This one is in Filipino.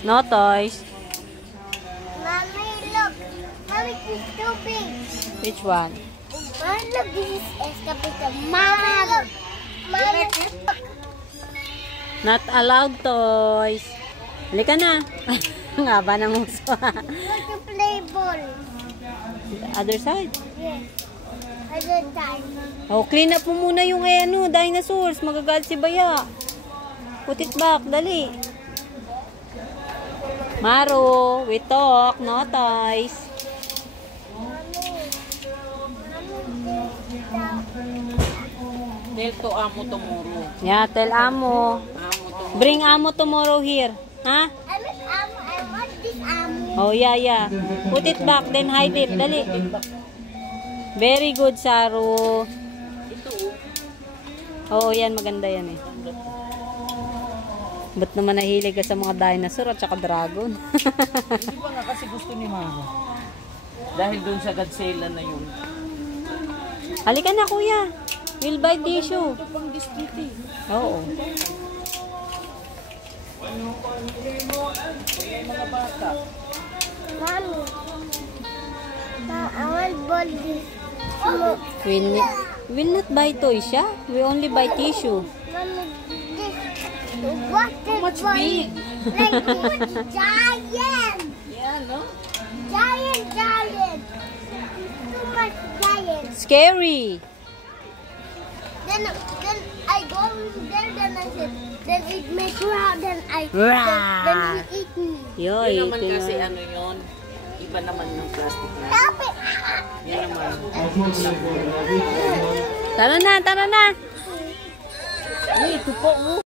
No toys. Mommy, look. Mommy, it's too big. Which one? Mommy, look. This is escapade. Mommy, look. Mommy, look. Not allowed toys. Halika na. Ang haba ng uso. Want to play ball? Other side. Yes. Other time. Oh, clean up mo muna yung dinosaurs. Magagalit si Baya. Put it back. Dali. Maru, we talk. No toys. Tell to Amo tomorrow. Yeah, tell Amo. Amo tomorrow. Bring Amo tomorrow here. Ha? I want this ammo. Oh, yeah. Put it back, then hide it. Dali. Very good, Saru. Ito. Oo, yan. Maganda yan eh. Ba't naman nahilig ka sa mga dinosaur at saka dragon? Hindi ba nga kasi gusto ni Mama? Dahil doon sa Godzilla na yun. Halika na, kuya. We'll buy tissue. Ito pang display eh. Oo. Mga bata. Mommy. I want ball this. We'll not buy toys, yeah? We only buy tissue. Mommy, this. What is Much ball? big. Like this giant. Yeah, no? Giant. Too much giant. Scary. Then I go there, then I said, then it makes round, then Rah! then he eat me. Yoy, Yun naman kasi ano yun. Iba naman ng plastic na. Stop it! Yan naman. Tara na. Ito po.